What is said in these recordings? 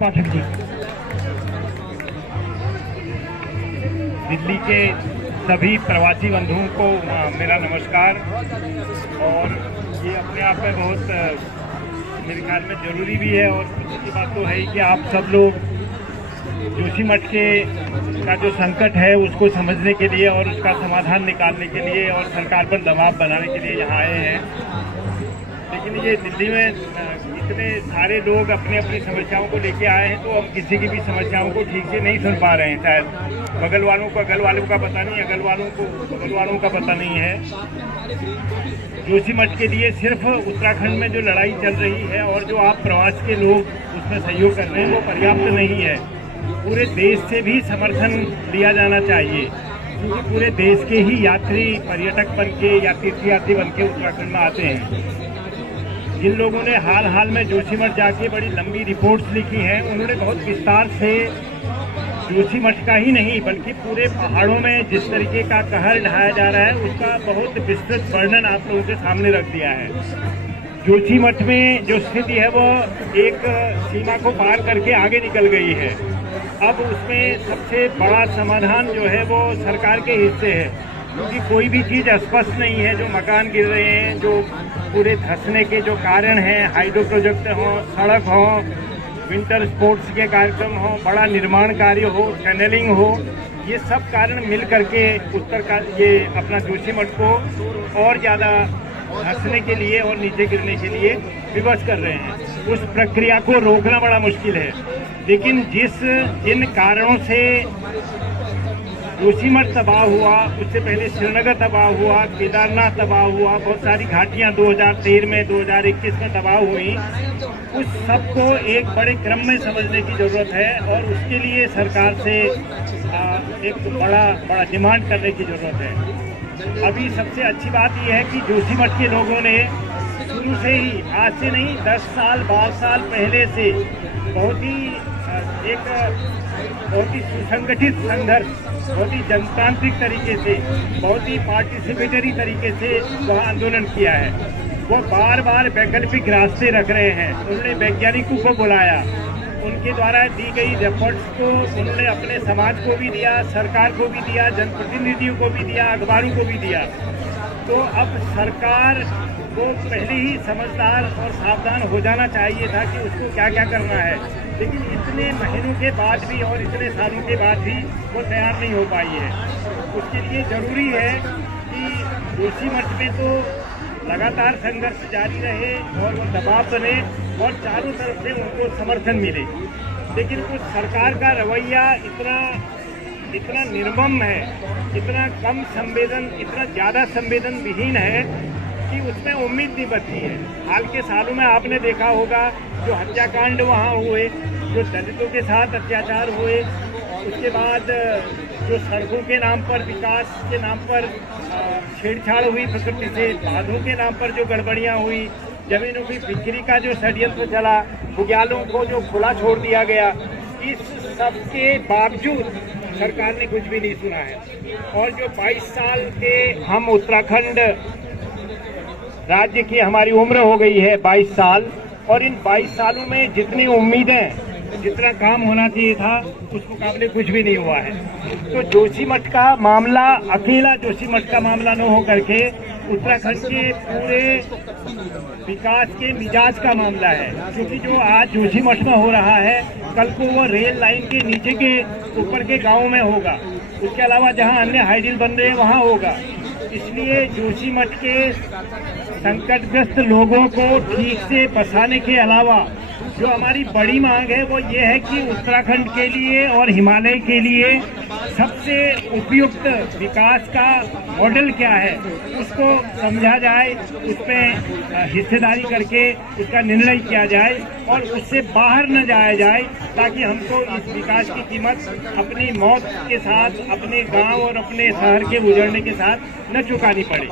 पाठक जी। दिल्ली के सभी प्रवासी बंधुओं को मेरा नमस्कार। और ये अपने आप में बहुत मेरे ख्याल में ज़रूरी भी है और खुशी की बात तो है ही कि आप सब लोग जोशीमठ का जो संकट है उसको समझने के लिए और उसका समाधान निकालने के लिए और सरकार पर दबाव बनाने के लिए यहाँ आए हैं। लेकिन ये दिल्ली में इतने सारे लोग अपनी अपनी समस्याओं को लेके आए हैं तो हम किसी की भी समस्याओं को ठीक से नहीं सुन पा रहे हैं। शायद बगल वालों को अगल वालों का पता नहीं, अगल वालों को बगल वालों का पता नहीं है। जोशीमठ के लिए सिर्फ उत्तराखंड में जो लड़ाई चल रही है और जो आप प्रवास के लोग उसमें सहयोग कर रहे हैं वो पर्याप्त नहीं है। पूरे देश से भी समर्थन लिया जाना चाहिए, क्योंकि पूरे देश के ही यात्री पर्यटक बन के या तीर्थयात्री बन के उत्तराखंड में आते हैं। जिन लोगों ने हाल में जोशीमठ जाके बड़ी लंबी रिपोर्ट्स लिखी हैं, उन्होंने बहुत विस्तार से जोशीमठ का ही नहीं बल्कि पूरे पहाड़ों में जिस तरीके का कहर ढाया जा रहा है उसका बहुत विस्तृत वर्णन आप लोगों के सामने रख दिया है। जोशीमठ में जो स्थिति है वो एक सीमा को पार करके आगे निकल गई है। अब उसमें सबसे बड़ा समाधान जो है वो सरकार के हिस्से है, क्योंकि कोई भी चीज़ स्पष्ट नहीं है। जो मकान गिर रहे हैं, जो पूरे धंसने के जो कारण हैं, हाइड्रो प्रोजेक्ट हों, सड़क हो, विंटर स्पोर्ट्स के कार्यक्रम हो, बड़ा निर्माण कार्य हो, टनलिंग हो, ये सब कारण मिल करके ये अपना जोशीमठ को और ज़्यादा धंसने के लिए और नीचे गिरने के लिए विवश कर रहे हैं। उस प्रक्रिया को रोकना बड़ा मुश्किल है। लेकिन जिन कारणों से जोशीमठ तबाह हुआ, उससे पहले श्रीनगर तबाह हुआ, केदारनाथ तबाह हुआ, बहुत सारी घाटियां 2013 में 2021 में तबाह हुई, उस सबको एक बड़े क्रम में समझने की जरूरत है और उसके लिए सरकार से एक बड़ा डिमांड करने की जरूरत है। अभी सबसे अच्छी बात यह है कि जोशीमठ के लोगों ने शुरू से ही, आज से नहीं 10 साल 12 साल पहले से बहुत ही सुसंगठित संघर्ष, बहुत ही जनतांत्रिक तरीके से, बहुत ही पार्टिसिपेटरी तरीके से वहाँ आंदोलन किया है। वो बार बार वैकल्पिक रास्ते रख रहे हैं। उन्होंने वैज्ञानिकों को बुलाया, उनके द्वारा दी गई रिपोर्ट्स को उन्होंने अपने समाज को भी दिया, सरकार को भी दिया, जनप्रतिनिधियों को भी दिया, अखबारों को भी दिया। तो अब सरकार को पहले ही समझदार और सावधान हो जाना चाहिए था कि उसको क्या क्या करना है। लेकिन इतने महीनों के बाद भी और इतने सालों के बाद भी वो तैयार नहीं हो पाई है। उसके लिए ज़रूरी है कि जोशीमठ में तो लगातार संघर्ष जारी रहे और वो दबाव बने और चारों तरफ से उनको समर्थन मिले। लेकिन कुछ सरकार का रवैया इतना निर्मम है, इतना कम संवेदन, इतना ज़्यादा संवेदन विहीन है कि उसमें उम्मीद नहीं बचती है। हाल के सालों में आपने देखा होगा जो हत्याकांड वहाँ हुए, जो दलितों के साथ अत्याचार हुए, उसके बाद जो सड़कों के नाम पर, विकास के नाम पर छेड़छाड़ हुई प्रकृति से, बांधों के नाम पर जो गड़बड़ियाँ हुई, जमीनों की बिक्री का जो षड्यंत्र चला, बुग्यालों को जो खुला छोड़ दिया गया, इस सब के बावजूद सरकार ने कुछ भी नहीं सुना है। और जो 22 साल के हम उत्तराखंड राज्य की हमारी उम्र हो गई है 22 साल, और इन 22 सालों में जितनी उम्मीदें, जितना काम होना चाहिए था उस मुकाबले कुछ भी नहीं हुआ है। तो जोशीमठ का मामला अकेला जोशीमठ का मामला न हो करके उत्तराखंड के पूरे विकास के मिजाज का मामला है। क्योंकि जो आज जोशीमठ में हो रहा है, कल को वो रेल लाइन के नीचे के ऊपर के गाँव में होगा, उसके अलावा जहाँ अन्य हाइडिल बन रहे हैं वहाँ होगा। इसलिए जोशीमठ के संकटग्रस्त लोगों को ठीक से बसाने के अलावा जो हमारी बड़ी मांग है वो ये है कि उत्तराखंड के लिए और हिमालय के लिए सबसे उपयुक्त विकास का मॉडल क्या है उसको समझा जाए, उसमें हिस्सेदारी करके उसका निर्णय किया जाए और उससे बाहर न जाया जाए, ताकि हमको इस विकास की कीमत अपनी मौत के साथ, अपने गांव और अपने शहर के उजड़ने के साथ न चुकानी पड़े।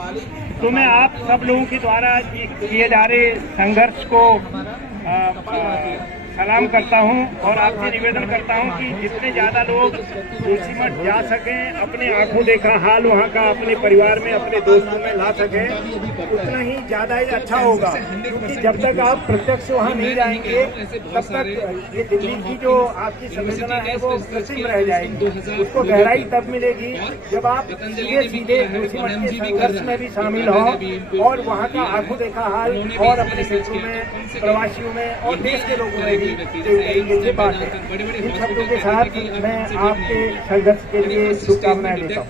तो मैं आप सब लोगों के द्वारा किए जा रहे संघर्ष को सलाम करता हूं और आपसे निवेदन करता हूं कि जितने ज्यादा लोग जोशीमठ जा सकें, अपने आंखों देखा हाल वहां का अपने परिवार में, अपने दोस्तों में ला सकें, उतना ही ज्यादा ही अच्छा होगा। क्योंकि जब तक आप प्रत्यक्ष वहां नहीं जाएंगे तब तक ये दिल्ली की जो आपकी संवेदना है वो कृत्रिम रह जाएगी। उसको गहराई तब मिलेगी जब आप सीधे जोशीमठ के संघर्ष में भी शामिल हो और वहाँ का आंखों देखा हाल और अपने मित्रों में, प्रवासियों में और देश के लोगों में भी तरीके से बात है। इन शब्दों के साथ मैं आपके संघर्ष के लिए शुभकामनाएं देता हूँ।